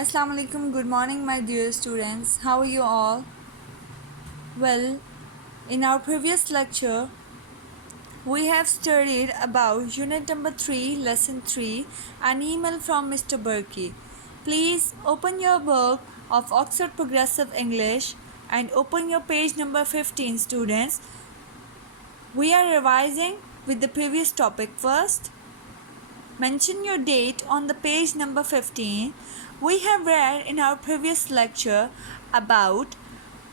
Assalamu alaikum. Good morning, my dear students. How are you all? Well, in our previous lecture, we have studied about Unit number 3, Lesson 3, an email from Mr. Berkey. Please open your book of Oxford Progressive English and open your page number 15, students. We are revising with the previous topic first. Mention your date on the page number 15. We have read in our previous lecture about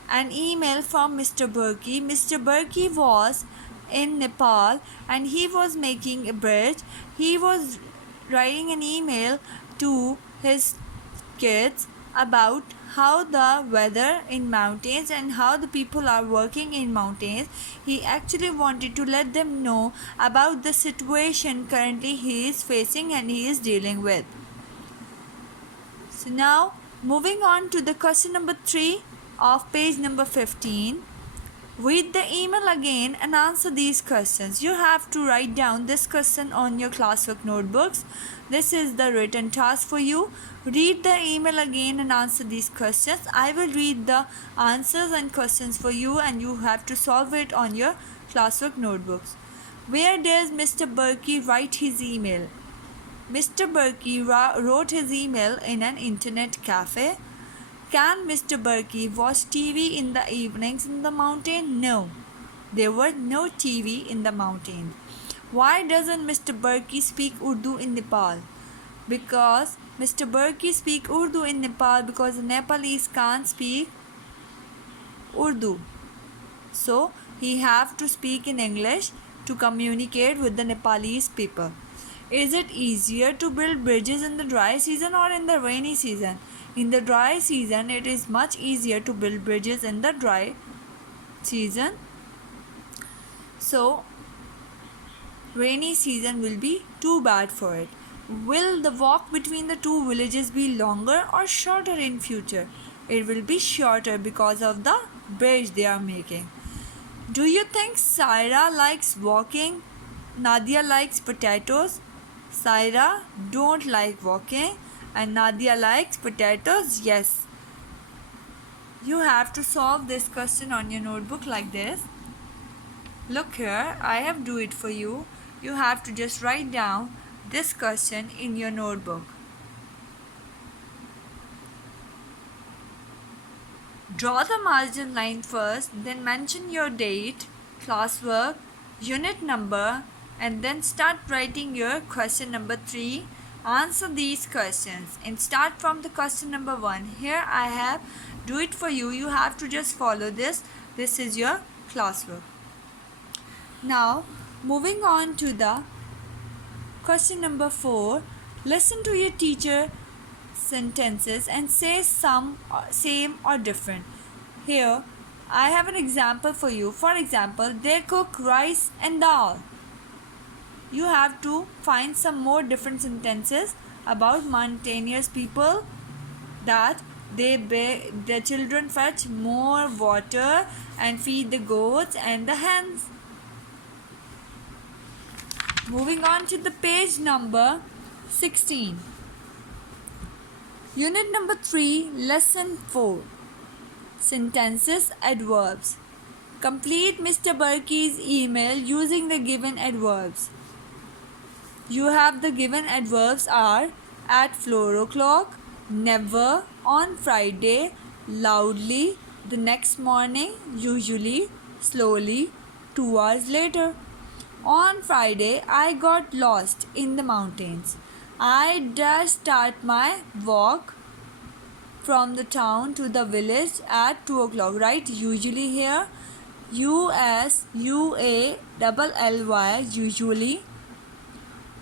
an email from Mr. Berkey. Mr. Berkey was in Nepal and he was making a bridge. He was writing an email to his kids about how the weather in mountains and how the people are working in mountains. He actually wanted to let them know about the situation currently he is facing and he is dealing with. So now moving on to the question number 3 of page number 15. Read the email again and answer these questions. You have to write down this question on your classwork notebooks. This is the written task for you. Read the email again and answer these questions. I will read the answers and questions for you and you have to solve it on your classwork notebooks. Where does Mr. Berkey write his email? Mr. Berkey wrote his email in an internet cafe. Can Mr. Berkey watch TV in the evenings in the mountain? No, there was no TV in the mountain. Why doesn't Mr. Berkey speak Urdu in Nepal? Because Mr. Berkey speak Urdu in Nepal because the Nepalese can't speak Urdu. So he have to speak in English to communicate with the Nepalese people. Is it easier to build bridges in the dry season or in the rainy season? In the dry season, it is much easier to build bridges in the dry season. So, rainy season will be too bad for it. Will the walk between the two villages be longer or shorter in future? It will be shorter because of the bridge they are making. Do you think Saira likes walking? Nadia likes potatoes. Saira don't like walking and Nadia likes potatoes. Yes. You have to solve this question on your notebook like this. Look here, I have do it for you. You have to just write down this question in your notebook. Draw the margin line first, then mention your date, classwork, unit number, and then start writing your question number 3. Answer these questions and start from the question number 1. Here I have do it for you. You have to just follow this. This is your classwork. Now moving on to the question number 4. Listen to your teacher sentences and say some same or different. Here I have an example for you. For example, they cook rice and dal. You have to find some more different sentences about mountainous people that their children fetch more water and feed the goats and the hens. Moving on to the page number 16. Unit number 3, lesson 4. Sentences, adverbs. Complete Mr. Berkey's email using the given adverbs. You have the given adverbs are at 4 o'clock, never, on Friday, loudly, the next morning, usually, slowly, 2 hours later. On Friday, I got lost in the mountains. I dash start my walk from the town to the village at 2 o'clock. Right? Usually here, USUALLY, usually.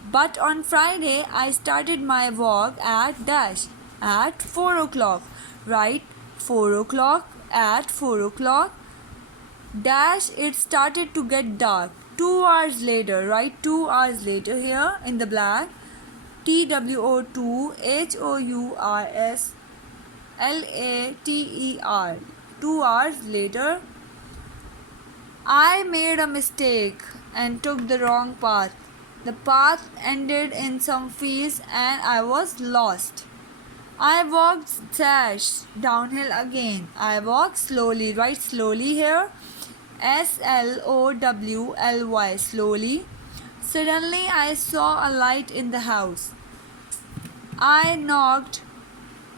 But on Friday, I started my walk at dash at 4 o'clock. Right? 4 o'clock at 4 o'clock. Dash, it started to get dark. 2 hours later, right? 2 hours later here in the black. TWO2 HOURSLATER. 2 hours later. I made a mistake and took the wrong path. The path ended in some fields and I was lost. I walked dash downhill again. I walked slowly. Write slowly here. slowly, slowly. Suddenly I saw a light in the house. I knocked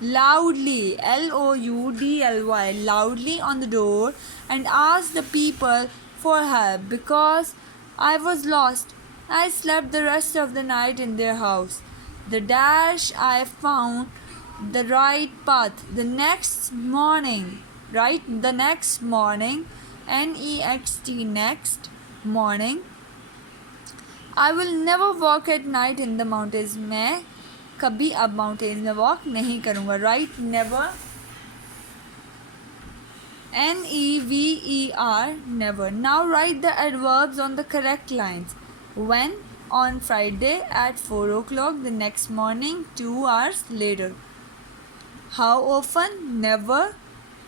loudly, loudly, loudly on the door and asked the people for help because I was lost. I slept the rest of the night in their house. The dash I found the right path the next morning. Next, next morning. I will never walk at night in the mountains. मैं कभी अब mountains में walk नहीं करूँगा. Right never, never. Never. Now write the adverbs on the correct lines. When, on Friday at 4 o'clock the next morning, 2 hours later. How often? Never,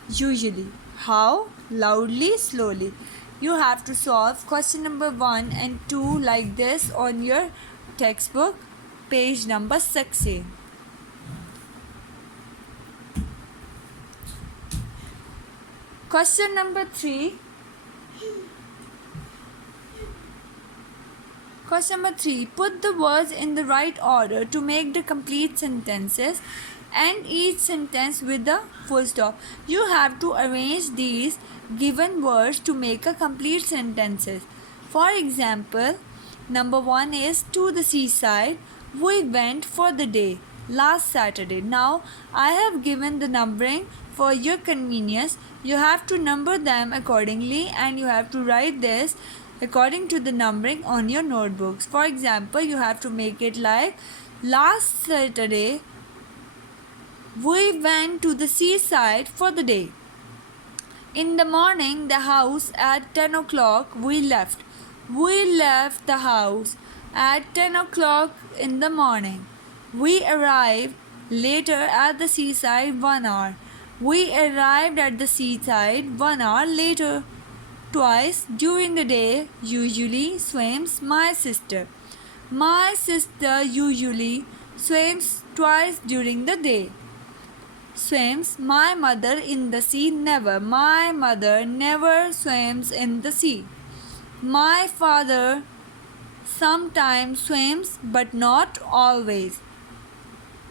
usually. How? Loudly, slowly. You have to solve question number 1 and 2 like this on your textbook, page number 16. Question number 3. Question number 3. Put the words in the right order to make the complete sentences and each sentence with a full stop. You have to arrange these given words to make a complete sentences. For example, number 1 is to the seaside. We went for the day last Saturday. Now I have given the numbering for your convenience. You have to number them accordingly and you have to write this according to the numbering on your notebooks. For example, you have to make it like last Saturday we went to the seaside for the day. In the morning, the house at 10 o'clock we left. We left the house at 10 o'clock in the morning. We arrived later at the seaside 1 hour. We arrived at the seaside 1 hour later. Twice during the day usually swims my sister. My sister usually swims twice during the day. Swims my mother in the sea? Never. My mother never swims in the sea. My father sometimes swims but not always.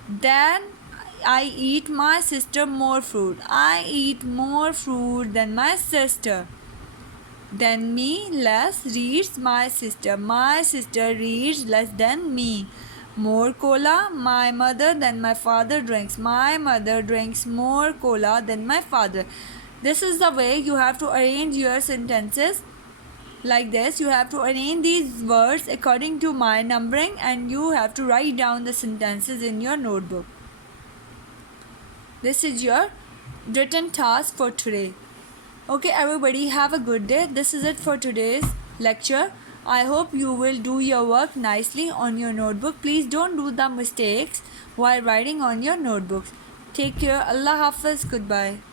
Then I eat my sister more fruit. I eat more fruit than my sister. Than me, less reads my sister. My sister reads less than me. More cola, my mother than my father drinks. My mother drinks more cola than my father. This is the way you have to arrange your sentences like this. You have to arrange these words according to my numbering and you have to write down the sentences in your notebook. This is your written task for today. Okay, everybody, have a good day. This is it for today's lecture. I hope you will do your work nicely on your notebook. Please don't do the mistakes while writing on your notebooks. Take care. Allah Hafiz. Goodbye.